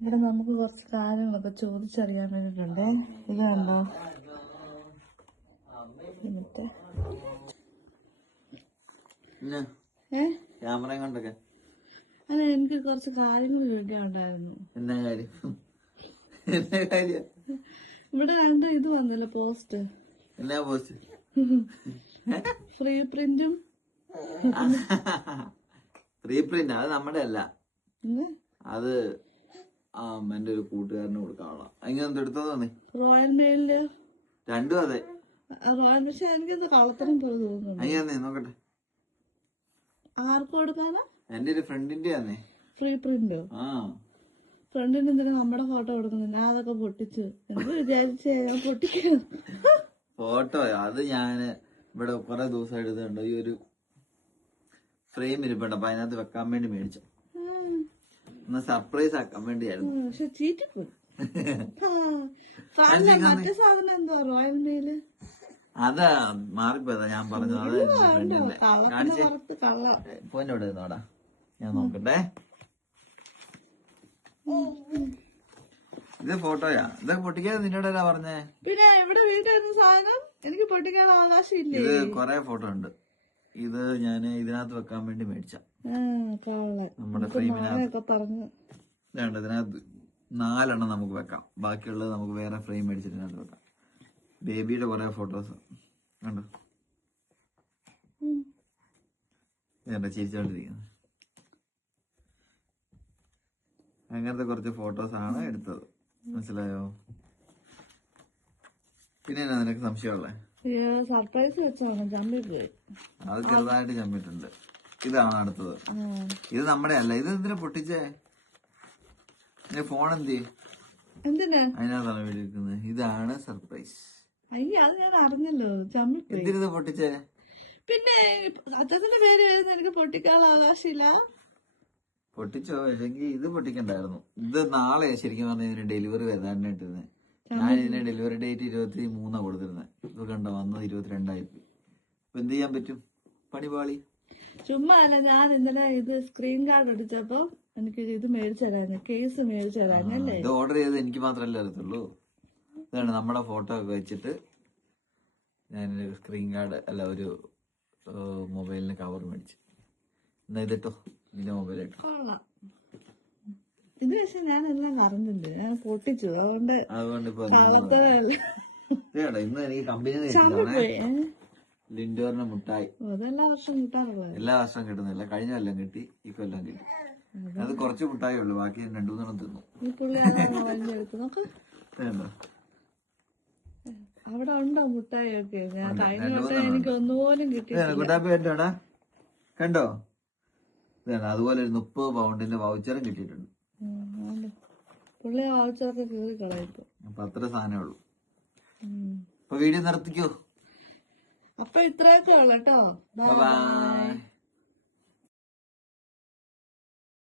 ഇവിടെ നമുക്ക് കുറച്ച് കാര്യങ്ങളൊക്കെ ചോദിച്ചറിയാൻ വേണ്ടിയിട്ടുണ്ടേ. ഇത് കണ്ടോ? എന്നിട്ട്? ക്യാമറയും കൊണ്ടൊക്കെ? അല്ല എനിക്ക് കുറച്ച് കാര്യങ്ങൾ ചോദിക്കാനുണ്ടായിരുന്നു. എന്നാ കാര്യം? എന്നാ കാര്യം? ഇവിടെ രണ്ട് ഇത് വന്നല്ലോ പോസ്റ്റ്. എന്നാ പോസ്റ്റ്? ഫ്രീ പ്രിന്റും? റീപ്രിന്റ് അത് നമ്മുടെ അല്ല. അത് ആ എന്റെ ഒരു കൂട്ടുകാരന് കൊടുക്കാനുള്ള അങ്ങനെ എന്ത് എടുത്തോ തോന്നി റോയൽ മെയിലിൽ? രണ്ടും അതെ. റോയൽ പക്ഷെ എനിക്കെന്താ കള്ളത്തരം പോലെ തോന്നുന്നു. അങ്ങനെ നോക്കട്ടെ. ആർക്ക് കൊടുക്കാനാ? എന്റെ ഒരു ഫ്രണ്ടിന്റെ ആന്നേ ഫ്രീ പ്രിന്റോ? ആ. ഫ്രണ്ടിന് എന്തിനാ നമ്മുടെ ഫോട്ടോ കൊടുക്കുന്നത്? ഞാൻ അതൊക്കെ പൊട്ടിച്ചു. എന്ത് വിചാരിച്ചേ ഞാൻ പൊട്ടിക്കണം ഫോട്ടോ അത് ഞാൻ ഇവിടെ കുറെ ദിവസം എടുത്തുണ്ട് ഈ ഒരു ഫ്രെയിം ഇരിപ്പുണ്ട് അപ്പൊ അതിനകത്ത് വെക്കാൻ വേണ്ടി മേടിച്ചു ഒന്ന് സർപ്രൈസ് ആക്കാൻ വേണ്ടിയായിരുന്നു. പക്ഷെ ചീറ്റിപ്പോയി. ആ, അല്ല മറ്റേ സാധനം എന്താ റോയൽ മെയിൽ അതാ മാറിപ്പോയതാ ഞാൻ പറഞ്ഞത്. കള്ള ഫോന്റെ ഇവിടെ ഇരുന്നോടാ ഞാൻ നോക്കട്ടെ. ഇത് ഫോട്ടോയാ. ഇതൊക്കെ പൊട്ടിക്കാതെ നിന്നോട് ആരാ പറഞ്ഞേ? പിന്നെ ഇവിടെ വീട്ടിൽ സാധനം? എനിക്ക് പൊട്ടിക്കാൻ അവകാശം ഇല്ല? ഇത് കൊറേ ഫോട്ടോ ഉണ്ട്. ഇത് ഞാൻ ഇതിനകത്ത് വെക്കാൻ വേണ്ടി മേടിച്ച. നമ്മുടെ ഫ്രെയിമിനകത്ത്. ഇതിനകത്ത് നാലെണ്ണം നമുക്ക് വെക്കാം. ബാക്കിയുള്ളത് നമുക്ക് വേറെ ഫ്രെയിം മേടിച്ചിട്ട് ഇതിനകത്ത് വെക്കാം. ബേബിയുടെ കുറെ ഫോട്ടോസ്. കണ്ടോ? വേണ്ട ചിരിച്ചോണ്ടിരിക്കുന്നത് അങ്ങനത്തെ കുറച്ച് ഫോട്ടോസ് ആണ് എടുത്തത്. മനസ്സിലായോ? പിന്നെ എന്നാ നിനക്ക് സംശയമുള്ളത് സർപ്രൈസ് വെച്ചാണ് ചമ്മി പോയി അത് ചെറുതായിട്ട് ചമ്മിട്ടുണ്ട് ഇതാണ് അടുത്തത്. ഇത് നമ്മുടെ അല്ല ഇത് എന്തിനാ പൊട്ടിച്ചേ? ഫോൺ എന്ത് എന്തിനാ? അതിനകത്താണ് വീടിരിക്കുന്നത് ഇതാണ് സർപ്രൈസ്. അയ്യ അത് ഞാൻ അറിഞ്ഞല്ലോ. ചമ്മി എന്തിനാ പൊട്ടിച്ചേ? പിന്നെ അച്ഛന്റെ പേര് വരുന്ന എനിക്ക് പൊട്ടിക്കാനുള്ള അവകാശമില്ല. പൊട്ടിച്ചോ? പക്ഷെങ്കിൽ ഇത് പൊട്ടിക്കണ്ടായിരുന്നു. ഇത് നാളെ ശരിക്കും പറഞ്ഞാൽ ഇതിന് ഡെലിവറി വരാനായിട്ടിരുന്നത് ഞാൻ ഇതിന്റെ ഡെലിവറി ഡേറ്റ് ഇരുപത്തി മൂന്നാ കൊടുത്തിരുന്നത് ഇത് കണ്ടോ വന്നത് ഇരുപത്തിരണ്ടായി പോയി ഇപ്പൊ എന്ത് ചെയ്യാൻ പറ്റും? പണിപാളി ചുമ്മാ അല്ല ഞാൻ ഇന്നലെ ഇത് സ്ക്രീൻ കാർഡ് അടിച്ചപ്പോ എനിക്ക് ഇത് മേടിച്ചു തരാഞ്ഞു കേസ് മേടിച്ചു തരാഞ്ഞല്ലേ ഇത് ഓർഡർ ചെയ്ത് എനിക്ക് മാത്രമല്ലേ അറിയത്തുള്ളൂ. ഇതാണ് നമ്മുടെ ഫോട്ടോ ഒക്കെ വെച്ചിട്ട് ഞാൻ സ്ക്രീൻ കാർഡ് അല്ല ഒരു മൊബൈലിന് കവർ മേടിച്ചു. എന്നാ ഇതിട്ടോ? നിന്റെ മൊബൈൽ ഇട്ടോ? പക്ഷെ ഞാൻ എല്ലാം അറിഞ്ഞില്ല ഞാൻ പൊട്ടിച്ചു. അതുകൊണ്ട് അതുകൊണ്ട് ഇപ്പൊ കള്ളത്തരല്ല ഇതേടാ ഇന്ന് എനിക്ക് കമ്പനി ഏ? മുട്ടായി. അതെല്ലാ വർഷം കിട്ടാറുള്ളത്. എല്ലാ വർഷവും കിട്ടുന്നില്ല. കഴിഞ്ഞ കൊല്ലം കിട്ടി ഈ കൊല്ലം കിട്ടി. അത്. കുറച്ച് മുട്ടായി ഉള്ളു. ബാക്കി ഞാൻ രണ്ടു മൂന്നെണ്ണം തിന്നു. ഈ പുള്ളി അതാണ് വലിഞ്ഞെടുത്ത് നോക്ക്? അവിടെ ഉണ്ടോ മുട്ടായി ഒക്കെ ഞാൻ കഴിഞ്ഞ വട്ടം എനിക്ക് ഒന്നുപോലും കിട്ടി കുട്ടാപ്പി കണ്ടോടാ കണ്ടോ? ഇതാണ് അതുപോലെ ഒരു മുപ്പത് പൗണ്ടിന്റെ വൗച്ചറും കിട്ടിയിട്ടുണ്ട്. പുള്ളി ആ കേറി കീറി കളയിപ്പോ. അപ്പൊ അത്ര സാധനമേ ഉള്ളൂ. അപ്പൊ വീഡിയോ നിർത്തിക്കോ. അപ്പൊ ഇത്രയൊക്കെ ഉള്ളു കേട്ടോ. ബൈ